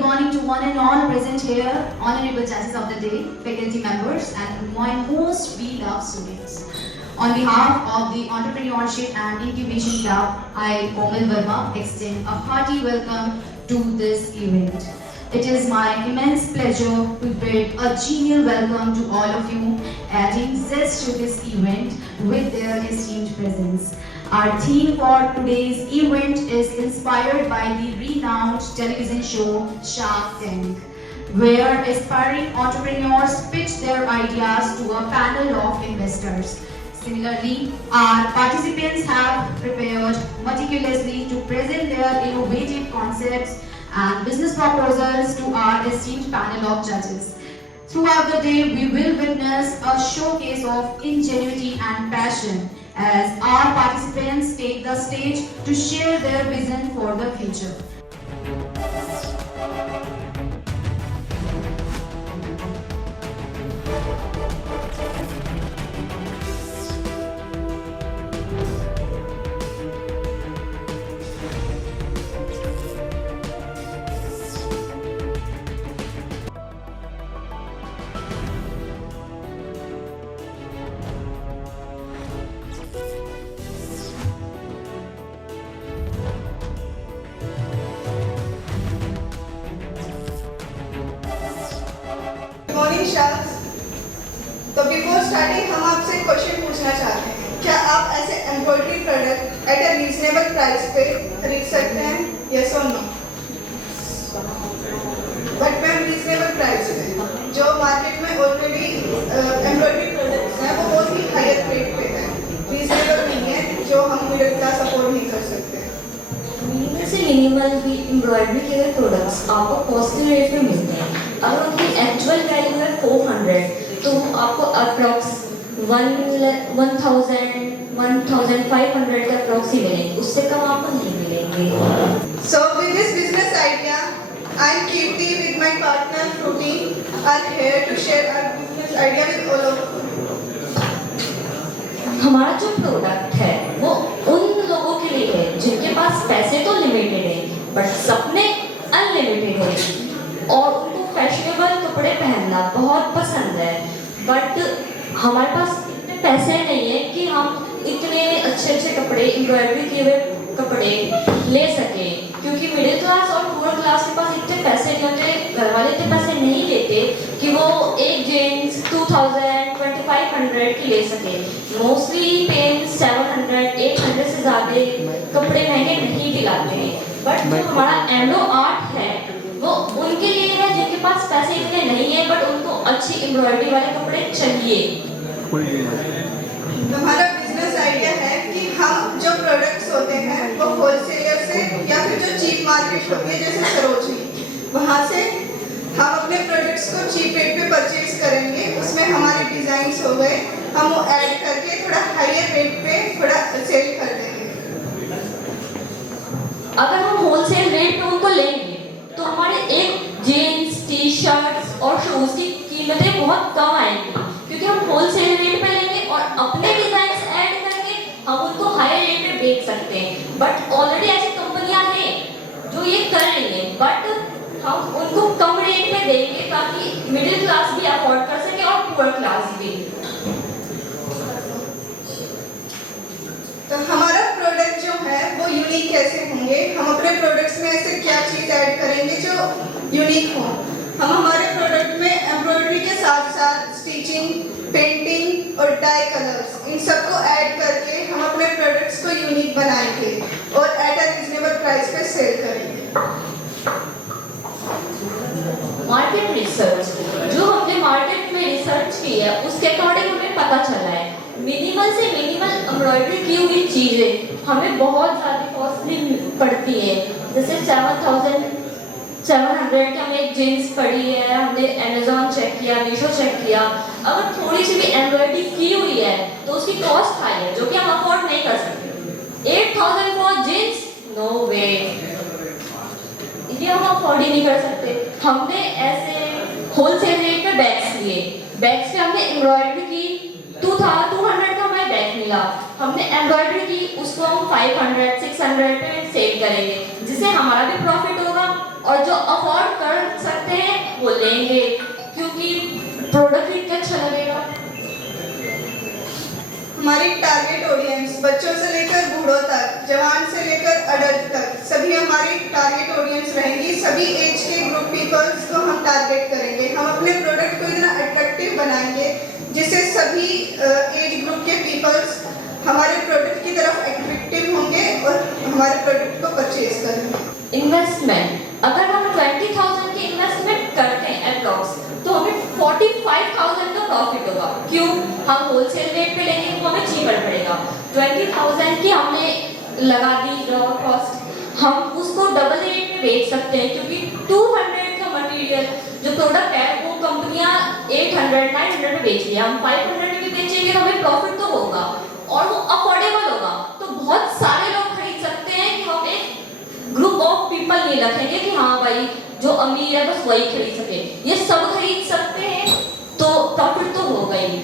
good morning to one and all present here, honorable judges of the day, faculty members, and my most beloved students. On behalf of the Entrepreneurship and Incubation Club, I, Komal Verma, extend a hearty welcome to this event. It is my immense pleasure to bid a genial welcome to all of you, adding zest to this event with their esteemed presence. Our theme for today's event is inspired by the renowned television show Shark Tank, where aspiring entrepreneurs pitch their ideas to a panel of investors. Similarly, our participants have prepared meticulously to present their innovative concepts and business proposals to our esteemed panel of judges. Throughout the day, we will witness a showcase of ingenuity and passion as our participants take the stage to share their vision for the future. Morning sharks. तो before starting हम आपसे एक question पूछना चाहते हैं, क्या आप ऐसे embroidery product at a reasonable price पे खरीद सकते हैं? यस और no? But ma'am reasonable price पे जो मार्केट में ऑलरेडी एम्ब्रॉयडरी प्रोडक्ट्स हैं वो बहुत ही हायर रेट पे है, रीजनेबल नहीं है जो हम मिडिल क्लास अफोर्ड नहीं कर सकते। मिनिमल से मिनिमल भी एम्ब्रॉयडरी के प्रोडक्ट्स आपको कॉस्टली रेट में मिलते हैं। अगर उनकी एक्चुअल वैल्यू है 400 तो आपको अप्रॉक्स 1,500 के अप्रॉक्स ही मिलेंगे, उससे कम आपको नहीं मिलेंगे। So with this business idea, I and Kirti with my partner Fruity are here to share our business idea with all of you. हमारा जो प्रोडक्ट है वो उन लोगों के लिए है जिनके पास पैसे तो लिमिटेड है बट सपने अनलिमिटेड है और उनको फैशनेबल कपड़े पहनना बहुत पसंद है, बट हमारे पास इतने पैसे नहीं है कि हम इतने अच्छे अच्छे कपड़े एम्ब्रॉयडरी किए हुए कपड़े ले सके, क्योंकि मिडिल क्लास और पुअर क्लास के पास इतने पैसे नहीं होते, घर वाले इतने पैसे नहीं देते कि वो एक जीन्स 2,000-2,500 की ले सके। मोस्टली पेरेंट्स 700-800 से ज़्यादा कपड़े महंगे नहीं दिलाते हैं, बट जो हमारा एम्ब्रो आर्ट है वो उनके लिए है जिनके पास पैसे इतने नहीं है बट उनको अच्छी एम्ब्रॉयडरी वाले कपड़े चाहिए। हमारा बिजनेस आइडिया है कि हम जो प्रोडक्ट्स होते हैं वो होलसेलर से या फिर जो चीप मार्केट होती है जैसे सरोजनी, वहाँ से हम अपने प्रोडक्ट्स को चीप रेट पे परचेज करेंगे, उसमें हमारे डिजाइन्स हो गए, हम वो ऐड करके थोड़ा हायर रेट पे थोड़ा सेल कर देंगे। अगर हम होलसेल रेट पे उनको लेंगे तो हमारे एक जीन्स, टी शर्ट्स और शूज की कीमतें बहुत कम आएंगी, क्योंकि हम होलसेल रेट पे लेंगे और अपने डिजाइन्स ऐड करके हम उनको हाई रेट पे बेच सकते हैं। बट ऑलरेडी ऐसी कंपनियां हैं जो ये कर रही हैं, बट हम उनको कम रेट पे देंगे ताकि मिडिल क्लास भी अफोर्ड कर सके और पुअर क्लास भी। तो हमारा प्रोडक्ट जो है वो यूनिक कैसे होंगे, हम अपने प्रोडक्ट्स में ऐसे क्या चीज़ ऐड करेंगे जो यूनिक हो। हम हमारे प्रोडक्ट में एम्ब्रॉयडरी के साथ साथ स्टिचिंग, पेंटिंग और डाई कलर्स इन सबको ऐड करके हम अपने प्रोडक्ट्स को यूनिक बनाएंगे और एट अ रीजनेबल प्राइस पे सेल करेंगे। मार्केट रिसर्च, जो हमने मार्केट में रिसर्च की है उसके अकॉर्डिंग हमें पता चला है मिनिमल से मिनिमल एम्ब्रॉयडरी की हुई चीज़ें हमें बहुत ज़्यादा कॉस्टली पड़ती है। जैसे 7,700 की हमें एक जीन्स पड़ी है, हमने अमेज़ॉन चेक किया, मीशो चेक किया, अगर थोड़ी सी भी एम्ब्रॉयडरी की हुई है तो उसकी कॉस्ट हाई है जो कि हम अफोर्ड नहीं कर सकते। 8,000 फॉर जीन्स, नो वे, ये हम अफोर्ड ही नहीं कर सकते। हमने ऐसे होलसेल रेट पे बैग्स लिए, बैग्स पे हमने एम्ब्रॉयडरी की 200 का हमें बैग मिला, हमने एम्ब्रॉयडरी की उसको हम 500-600 पे सेल करेंगे, जिससे हमारा भी प्रॉफिट होगा और जो अफोर्ड कर सकते हैं वो लेंगे, क्योंकि प्रोडक्ट इतना अच्छा लगेगा। हमारी टारगेट ऑडियंस बच्चों से लेकर बूढ़ों तक, जवान से लेकर अडल्ट तक, सभी हमारी टारगेट ऑडियंस रहेंगी। सभी एज के ग्रुप पीपल्स को हम टारगेट करेंगे। हम अपने प्रोडक्ट को इतना अट्रैक्टिव बनाएंगे जिससे सभी एज ग्रुप के पीपल्स हमारे प्रोडक्ट की तरफ अट्रैक्टिव होंगे और हमारे प्रोडक्ट को परचेज करेंगे। इन्वेस्टमेंट, अगर हम 20,000 की इन्वेस्टमेंट करते हैं अप्रॉक्स, तो हमें 45,000 का प्रॉफिट होगा। क्यों? हम होलसेल रेट पे लेंगे तो हमें चीपर पड़ेगा। 20,000 की हमने लगा दी रॉ कॉस्ट, हम उसको डबल रेट में बेच सकते हैं, क्योंकि 200 का मटेरियल जो प्रोडक्ट है वो कंपनियां 800 900 में बेच रही है, हम 500 में भी बेचेंगे तो हमें प्रॉफिट तो होगा और वो अफोर्डेबल होगा। तो बहुत सारे लोग खरीद सकते हैं कि हम एक ग्रुप ऑफ पीपल नहीं रखेंगे कि हाँ भाई जो अमीर है बस वही खरीद सके, ये सब खरीद सकते हैं तो प्रॉफिट तो होगा ही।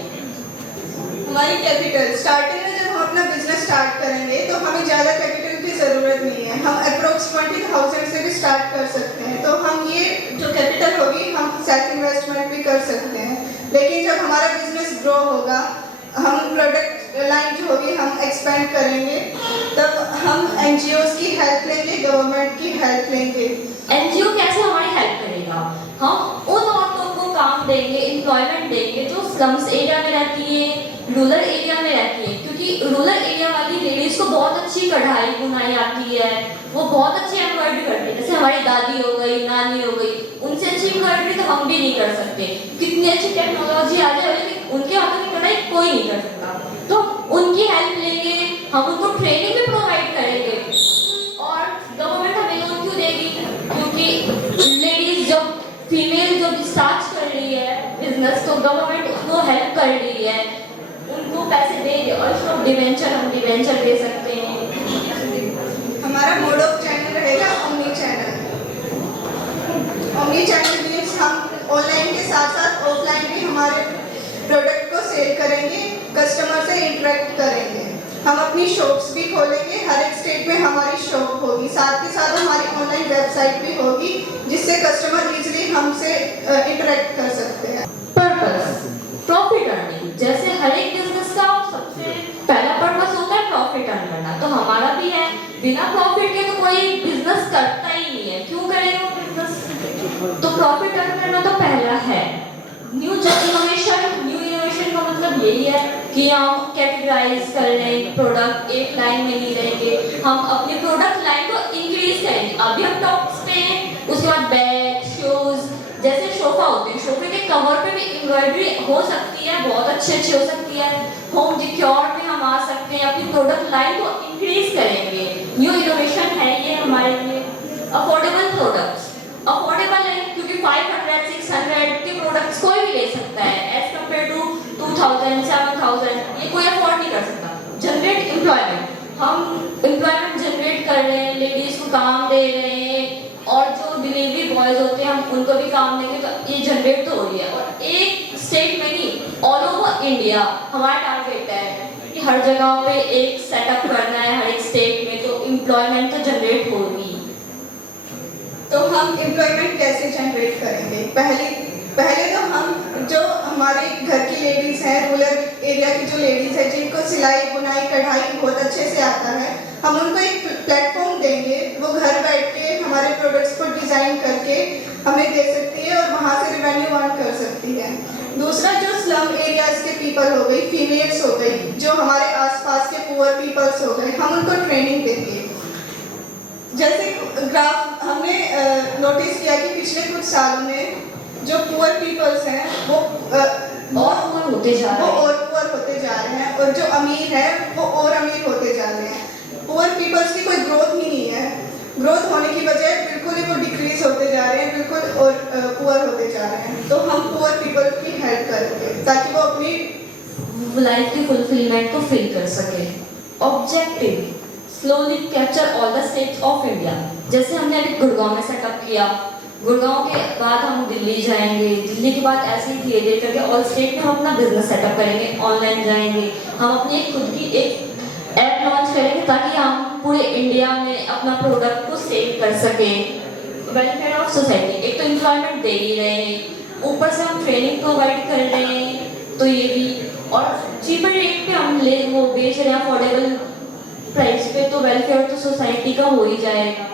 हमारी कैपिटल स्टार्टिंग में जब हम अपना बिजनेस स्टार्ट करेंगे तो हमें ज़्यादा कैपिटल की ज़रूरत नहीं है। हम अप्रोक्स 20,000 से भी स्टार्ट कर सकते हैं। तो हम ये जो कैपिटल होगी हम सेल्फ इन्वेस्टमेंट भी कर सकते हैं। लेकिन जब हमारा बिजनेस ग्रो होगा, हम प्रोडक्ट लाइन जो होगी हम एक्सपेंड करेंगे, तब हम एनजीओज की हेल्प लेंगे, गवर्नमेंट की हेल्प लेंगे। एनजीओ कैसे हमारी हेल्प करेगा? हम उन औरतों को काम देंगे, एम्प्लॉयमेंट देंगे जो स्लम्स एरिया में रहती है, रूरल एरिया में रहती है, क्योंकि रूरल एरिया वाली लेडीज को बहुत अच्छी कढ़ाई बुनाई आती है, वो बहुत अच्छी एम्ब्रॉयडरी करती है। जैसे हमारी दादी हो गई, नानी हो गई, उनसे अच्छी एम्ब्रॉयडरी तो हम भी नहीं कर सकते। कितनी अच्छी टेक्नोलॉजी आ जाए लेकिन उनके हाथों की कढ़ाई कोई नहीं कर सकता। तो उनकी हेल्प लेंगे, हम उनको ट्रेनिंग भी प्रोवाइड करेंगे। और गवर्नमेंट हमें लोन क्यों देगी? क्योंकि लेडीज जब फीमेल जब स्टार्ट कर रही है बिजनेस तो गवर्नमेंट उसको हेल्प कर रही है, उनको पैसे देंगे। और इसको डिवेंचर, हम डिवेंचर दे सकते हैं। हमारा मोड ऑफ चैनल रहेगा omni channel. Omni channel means हम ऑनलाइन के साथ साथ ऑफलाइन भी हमारे प्रोडक्ट को सेल करेंगे, कस्टमर से इंटरेक्ट करेंगे। हम अपनी शॉप्स भी खोलेंगे, हर एक स्टेट में हमारी शॉप होगी। साथ ही साथ हमारी ऑनलाइन वेबसाइट भी होगी जिससे कस्टमर इजीली हमसे इंटरेक्ट कर सकते हैं। Purpose, profit earning. जैसे हर एक बिजनेस का सबसे पहला पर्पस होता है प्रॉफिट अर्न करना, तो हमारा भी है। बिना प्रॉफिट के तो कोई बिजनेस करता ही नहीं है, क्यों करेगा वो बिजनेस? तो प्रॉफिट अर्न करना तो पहला है। न्यू इनोवेशन का मतलब यही है कि हम कैटेगराइज कर लें प्रोडक्ट, एक लाइन में नहीं रहेंगे, हम अपनी प्रोडक्ट लाइन को इंक्रीज करेंगे। अभी हम टॉप्स पे हैं, उसके बाद बैग, शूज, जैसे सोफा होते हैं, सोफे के कवर पे भी एम्ब्रॉयडरी हो सकती है, बहुत अच्छी हो सकती है। होम डिक्योर में हम आ सकते हैं, अपनी प्रोडक्ट लाइन को इंक्रीज करेंगे। न्यू इनोवेशन है ये हमारे लिए। अफोर्डेबल प्रोडक्ट्स, अफोर्डेबल है क्योंकि 500-600 के प्रोडक्ट्स कोई भी ले सकता है, एज कम्पेयर टू 2,000 7,000 ये कोई अफोर्ड नहीं कर सकता। जनरेट एम्प्लॉयमेंट, हम एम्प्लॉयमेंट जनरेट कर रहे हैं, लेडीज को काम दे रहे हैं, और जो डिलीवरी बॉयज होते हैं हम उनको भी काम देंगे, तो ये जनरेट तो हो रही है। और एक स्टेट में नहीं, ऑल ओवर इंडिया हमारा टारगेट है कि हर जगह पे एक सेटअप करना है, हर एक स्टेट में, तो एम्प्लॉयमेंट तो जनरेट होगी। तो हम एम्प्लॉयमेंट कैसे जनरेट करेंगे? पहले तो हम जो हमारे घर की लेडीज़ हैं, रूरल एरिया की जो लेडीज़ हैं जिनको सिलाई बुनाई कढ़ाई बहुत अच्छे से आता है, हम उनको एक प्लेटफॉर्म देंगे। वो घर बैठ के हमारे प्रोडक्ट्स को डिज़ाइन करके हमें दे सकती है और वहाँ से रेवेन्यू अर्न कर सकती है। दूसरा, जो स्लम एरियाज के पीपल हो गई, फीमेल्स हो गई, जो हमारे आसपास के पुअर पीपल्स हो गए, हम उनको ट्रेनिंग देंगे। जैसे ग्राफ हमने नोटिस किया कि पिछले कुछ सालों में जो पुअर पीपल्स हैं वो और पुअर होते जा रहे हैं और जो अमीर हैं वो और अमीर होते जा रहे हैं। पुअर पीपल्स की कोई ग्रोथ ही नहीं है, ग्रोथ होने की बजाय बिल्कुल ही वो डिक्रीज होते जा रहे हैं, बिल्कुल और पुअर होते जा रहे हैं। तो हम पुअर पीपल की हेल्प करेंगे ताकि वो अपनी लाइफ की फुलफिलमेंट को फील कर सके। Objective, slowly capture all the states of India. जैसे हमने अभी गुड़गांव में सेटअप किया, गुड़गांव के बाद हम दिल्ली जाएंगे, दिल्ली के बाद ऐसे ही धीरे धीरे करके ऑल स्टेट में हम अपना बिजनेस सेटअप करेंगे, ऑनलाइन जाएंगे, हम अपनी खुद की एक ऐप लॉन्च करेंगे ताकि हम पूरे इंडिया में अपना प्रोडक्ट को सेल कर सकें। वेलफेयर ऑफ सोसाइटी, एक तो एम्प्लॉयमेंट दे ही रहे हैं, ऊपर से हम ट्रेनिंग प्रोवाइड कर रहे हैं, तो ये भी, और चीपर रेट पे हम ले वो बेच रहे हैं अफोर्डेबल प्राइस पे, तो वेलफेयर तो सोसाइटी का हो ही जाएगा।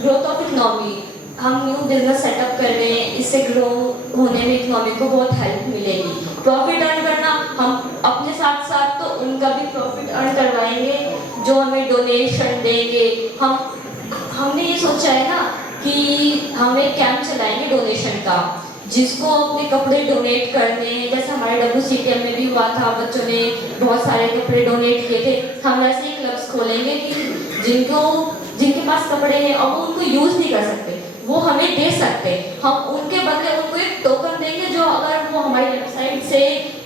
ग्रोथ ऑफ इकोनॉमी, हम न्यू बिजनेस सेटअप कर रहे हैं, इससे ग्रो होने में इकोनॉमी को बहुत हेल्प मिलेगी। प्रॉफिट अर्न करना, हम अपने साथ साथ तो उनका भी प्रॉफिट अर्न करवाएंगे जो हमें डोनेशन देंगे। हमने ये सोचा है ना कि हम एक कैंप चलाएंगे डोनेशन का, जिसको अपने कपड़े डोनेट करने हैं, जैसे हमारे WCTM में भी हुआ था, बच्चों ने बहुत सारे कपड़े डोनेट किए थे। हम ऐसे ही क्लब्स खोलेंगे कि जिनके पास कपड़े हैं और वो उनको यूज़ नहीं कर सकते, वो हमें दे सकते, हम उनके बदले उनको एक टोकन देंगे, जो अगर वो हमारी वेबसाइट से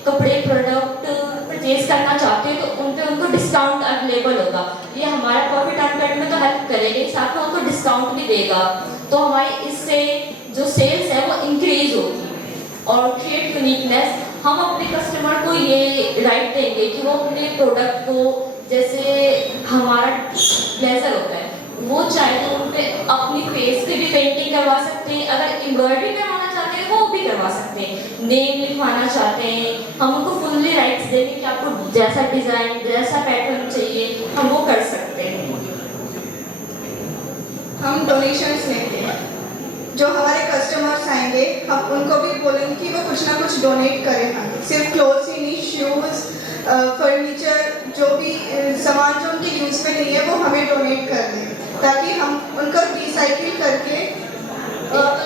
कपड़े प्रोडक्ट परचेज करना चाहते हैं तो उन पे उनको डिस्काउंट अवेलेबल होगा। ये हमारा प्रॉफिट अर्न करने में तो हेल्प करेगा, साथ में उनको डिस्काउंट भी देगा, तो हमारी इससे जो सेल्स है वो इंक्रीज होगी। और क्रिएट यूनिकनेस, हम अपने कस्टमर को ये राइट देंगे कि वो अपने प्रोडक्ट को, जैसे हमारा ब्लेजर होता है, वो चाहे तो उन पे अपनी फेस पे भी पेंटिंग करवा सकते हैं, अगर एम्ब्रॉयडरी करवाना चाहते हैं वो भी करवा सकते हैं, नेम लिखवाना चाहते हैं, हम उनको फुल्ली राइट्स देंगे कि आपको जैसा डिज़ाइन, जैसा पैटर्न चाहिए हम वो कर सकते हैं। हम डोनेशंस लेंगे, जो हमारे कस्टमर्स आएंगे हम उनको भी बोलेंगे कि वो कुछ ना कुछ डोनेट करें, हमें सिर्फ क्लोथ्स ही नहीं, शूज़, फर्नीचर, जो भी सामान जो उनके यूज़ में नहीं है वो हमें डोनेट कर दें, ताकि हम उनको रिसाइकिल करके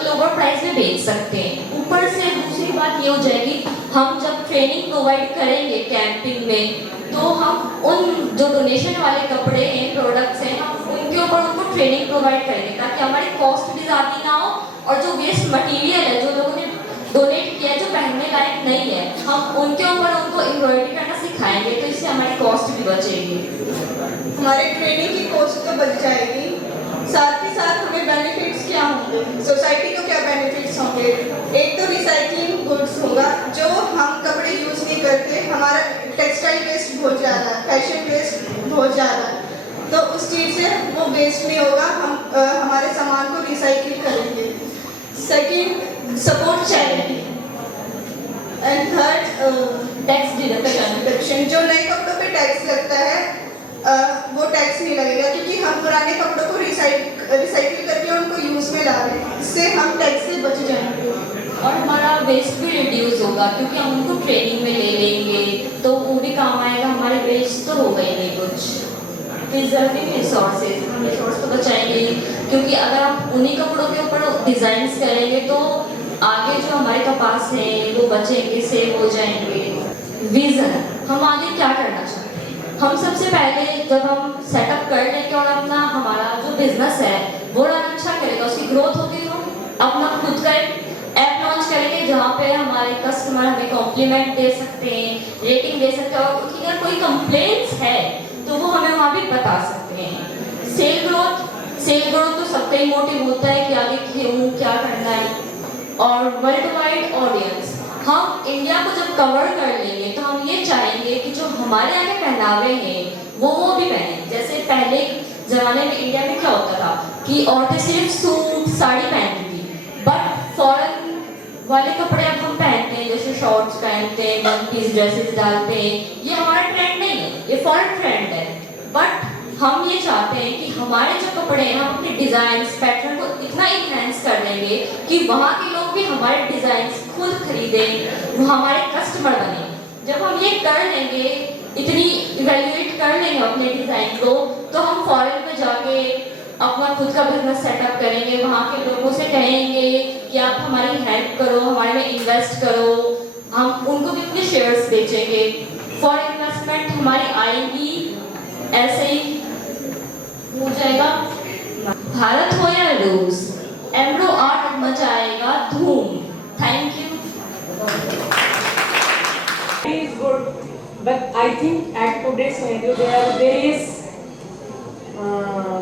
लोअर प्राइस में बेच सकते हैं। ऊपर से दूसरी बात ये हो जाएगी, हम जब ट्रेनिंग प्रोवाइड करेंगे कैंपिंग में, तो हम उन जो डोनेशन वाले कपड़े हैं, प्रोडक्ट्स हैं, हम उनके ऊपर उनको ट्रेनिंग प्रोवाइड करेंगे, ताकि हमारी कॉस्ट भी ज़्यादा ना हो, और जो वेस्ट मटेरियल है जो लोगों ने डोनेट किया है, जो पहनने लायक नहीं है, हम उनके ऊपर उनको एम्ब्रॉयडरी करना सिखाएंगे, तो इससे हमारी कॉस्ट भी बचेगी। हमारे ट्रेनिंग की कॉस्ट तो बच जाएगी, साथ ही साथ हमें बेनिफिट्स क्या होंगे, सोसाइटी को क्या बेनिफिट्स होंगे। एक तो रिसाइकलिंग गुड्स होगा, जो हम कपड़े यूज़ नहीं करते, हमारा टेक्सटाइल वेस्ट बहुत ज़्यादा है, फैशन वेस्ट बहुत ज़्यादा है, तो उस चीज़ से वो वेस्ट नहीं होगा, हम हमारे सामान को रिसाइकिल करेंगे। Second, support charity, and third tax deduction, जो नए कपड़ों पे टैक्स लगता है वो टैक्स नहीं लगेगा, क्योंकि हम पुराने कपड़ों को रिसाइकिल करके उनको यूज़ में ला रहे हैं, इससे हम टैक्स से बच जाएंगे। और हमारा वेस्ट भी रिड्यूस होगा, क्योंकि हम उनको ट्रेनिंग में ले लेंगे तो वो भी काम आएगा, हमारे वेस्ट तो होगा ही नहीं कुछ। प्रिजर्विंग रिसोर्सेज, हम रिसोर्स तो बचाएंगे, क्योंकि अगर हम उन्हीं कपड़ों के ऊपर डिज़ाइंस करेंगे तो आगे जो हमारे कपास है वो बचेंगे, सेव हो जाएंगे। विज़न, हम आगे क्या करना चाहते हैं। हम सबसे पहले जब हम सेटअप कर लेंगे और अपना हमारा जो बिजनेस है वो रन अच्छा करेगा, उसकी ग्रोथ होगी, तो हम अपना खुद का एक ऐप लॉन्च करेंगे जहाँ पे हमारे कस्टमर हमें कॉम्प्लीमेंट दे सकते हैं, रेटिंग दे सकते हैं, और उनकी अगर कोई कंप्लेंट्स है तो वो हमें वहाँ भी बता सकते हैं। सेल ग्रोथ तो सबका ही मोटिव होता है कि आगे क्यों क्या करना है। और वर्ल्ड वाइड ऑडियंस, हम इंडिया को जब कवर कर लेंगे तो हम ये चाहेंगे कि जो हमारे यहाँ के पहनावे हैं वो भी पहने। जैसे पहले ज़माने में इंडिया में क्या होता था कि औरतें सिर्फ सूट साड़ी पहनती थी, बट फॉरेन वाले कपड़े अब हम पहनते हैं, जैसे शॉर्ट्स पहनते हैं, वन पीस ड्रेसेस डालते हैं, ये हमारा ट्रेंड नहीं है, ये फॉरेन ट्रेंड है। बट हम ये चाहते हैं कि हमारे जो कपड़े हैं हम अपने डिज़ाइंस पैटर्न को इतना इन्हेंस कर देंगे कि वहाँ के लोग भी हमारे डिज़ाइंस खुद खरीदें, वो हमारे कस्टमर बने। जब हम ये कर लेंगे, इतनी इवेल्युएट कर लेंगे अपने डिज़ाइन को, तो हम फॉरेन में जाके अपना खुद का बिजनेस सेटअप करेंगे, वहाँ के लोगों से कहेंगे कि आप हमारी हेल्प करो, हमारे में इन्वेस्ट करो, हम उनको भी अपने शेयर्स बेचेंगे, फॉरेन इन्वेस्टमेंट हमारी आएगी, ऐसे ही हो जाएगा। भारत हो या रूस, एम्ब्रो आर्ट मचाएगा धूम। Thank you. It is good, but I think at today's scenario there are various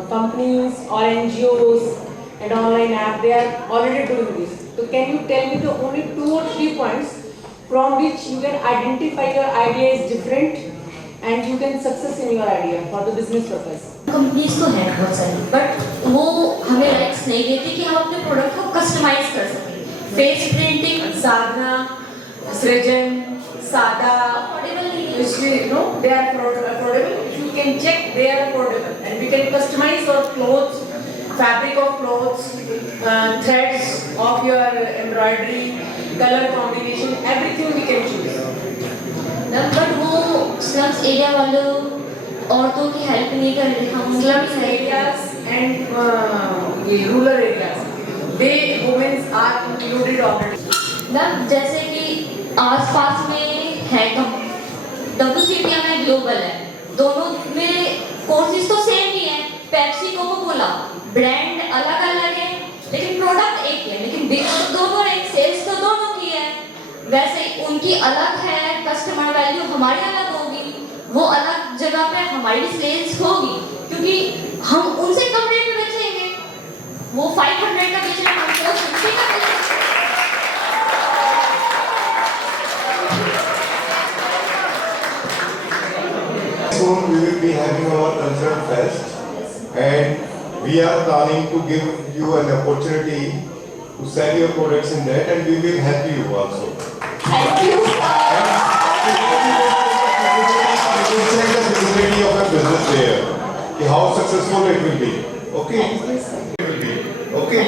companies or NGOs and online app, they are already doing this. So can you tell me the only 2 or 3 points from which you can identify your idea is different and you can success in your idea for the business purpose? Companies तो हैं बहुत सारी, but वो हमें rights rights नहीं देती कि हम अपने प्रोडक्ट को कस्टमाइज कर सकें। फेस प्रिंटिंग साधना, सृजन, सादा, अफोर्डेबल नहीं है। which they are affordable. You can check they are affordable, and we can customize our clothes, fabric of clothes, threads of your embroidery, color combination, everything we can choose. But वो slums area वालों औरतों की help नहीं कर रहे। हम Slums areas and ये rural areas, they women are included already. Ma'am जैसे कि आसपास में है कम WCPI में ग्लोबल है, दोनों में कोर्सेज तो सेम ही है। पेप्सी कोका-कोला ब्रांड अलग अलग है लेकिन प्रोडक्ट एक ही है, लेकिन बिजनेस दोनों एक, सेल्स तो दोनों की है। वैसे उनकी अलग है, कस्टमर वैल्यू हमारी अलग होगी, वो अलग जगह पे हमारी सेल्स होगी क्योंकि हम उनसे कम रेट में बेचेंगे। वो 500 का बेच रहे हैं, हम 450 का बेच रहे हैं। Soon we will be having our cultural fest, and we are planning to give you an opportunity to sell your products in that, and we will help you also. Thank you. It will check the visibility of your business there, कि how successful it will be. Okay? It will be. Okay?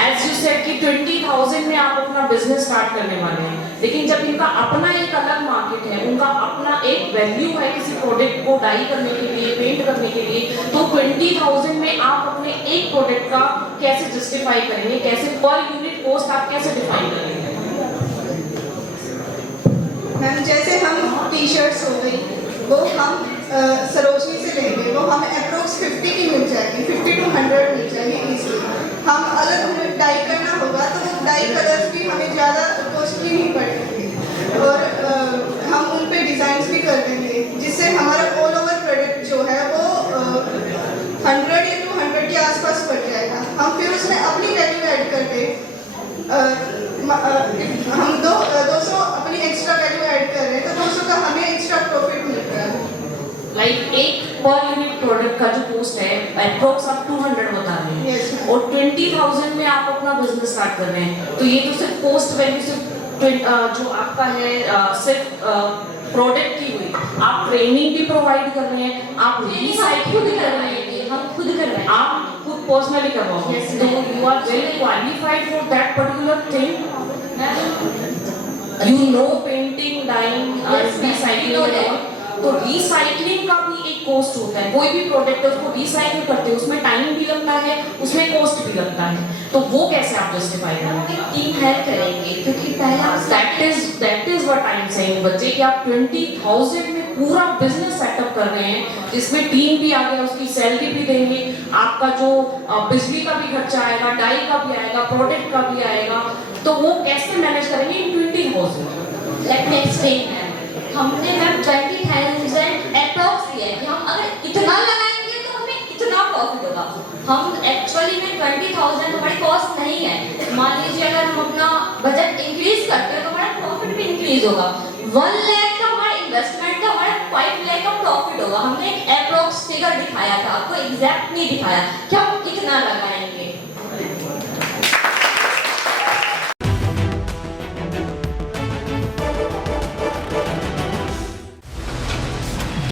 As you said कि 20,000 में आप अपना business start करने वाले हैं, लेकिन जब इनका अपना एक अलग मार्केट है, उनका अपना एक वैल्यू है किसी प्रोडक्ट को डाई करने के लिए, पेंट करने के लिए, तो 20,000 में आप अपने एक प्रोडक्ट का कैसे जस्टिफाई करेंगे, कैसे पर यूनिट कॉस्ट आप कैसे डिफाइन करेंगे? मैम जैसे हम टी शर्ट्स हो गई वो हम सरोजनी से लेंगे, वो हमें अप्रोक्स 50 की मिल जाएगी, 50 to 100 मिल जाएगी इजीली। हम अगर हमें डाई करना होगा तो वो डाई कलर्स भी हमें ज़्यादा कॉस्टली नहीं पड़ेंगे और हम उन पे डिज़ाइंस भी कर देंगे जिससे हमारा ऑल ओवर प्रोडक्ट जो है वो 100 या 200 के आसपास पड़ जाएगा। हम फिर उसमें अपनी वैल्यू ऐड करके हम 200 अपनी एक्स्ट्रा वैल्यू ऐड कर रहे हैं तो 200 का हमें एक्स्ट्रा प्रॉफिट मिल रहा है। लाइक एक पर यूनिट प्रोडक्ट का जो कॉस्ट है अप्रोक्स आप 200 बता रहे हैं। Yes, ma'am. और 20,000 में आप अपना बिजनेस स्टार्ट कर रहे हैं, तो ये तो सिर्फ कॉस्ट वैल्यू सिर्फ जो आपका है सिर्फ प्रोडक्ट की हुई। आप ट्रेनिंग भी प्रोवाइड कर रहे हैं, आप हम खुद कर रहे हैं, हम खुद कर रहे हैं। आप खुद पर्सनली करवाओगे, Yes, तो ma'am. You are very qualified for that particular thing. You know painting, dyeing, Yes, ma'am. recycling We know and that. all. तो रिसाइकलिंग का भी एक कॉस्ट होता है। कोई भी प्रोडक्ट है उसको रिसाइकिल करते हैं, उसमें टाइम भी लगता है, उसमें कॉस्ट भी लगता है, तो वो कैसे आप जस्टिफाई करेंगे? टीम हेल्प करेंगे क्योंकि पहला that is what I am saying बच्चे, कि आप 20,000 में पूरा बिजनेस सेटअप कर रहे हैं जिसमें टीम भी आ गया, उसकी सैलरी भी देंगे, आपका जो बिजली का भी खर्चा आएगा, डाई का भी आएगा, प्रोडक्ट का भी आएगा, तो वो कैसे मैनेज करेंगे इन 20,000? Let me explain ma'am. हमने मैम 20,000 अप्रॉक्स किया है कि हम अगर इतना लगाएंगे तो हमें इतना प्रॉफिट होगा। हम एक्चुअली में 20,000 हमारी कॉस्ट नहीं है। मान लीजिए अगर हम अपना बजट इंक्रीज करते हैं तो हमारा प्रॉफिट भी इंक्रीज होगा। 1 लाख का हमारा इन्वेस्टमेंट का हमारा 5 लाख का प्रॉफिट होगा। हमने एक अप्रॉक्स फिगर दिखाया था, आपको एग्जैक्ट नहीं दिखाया कि हम इतना लगाएंगे।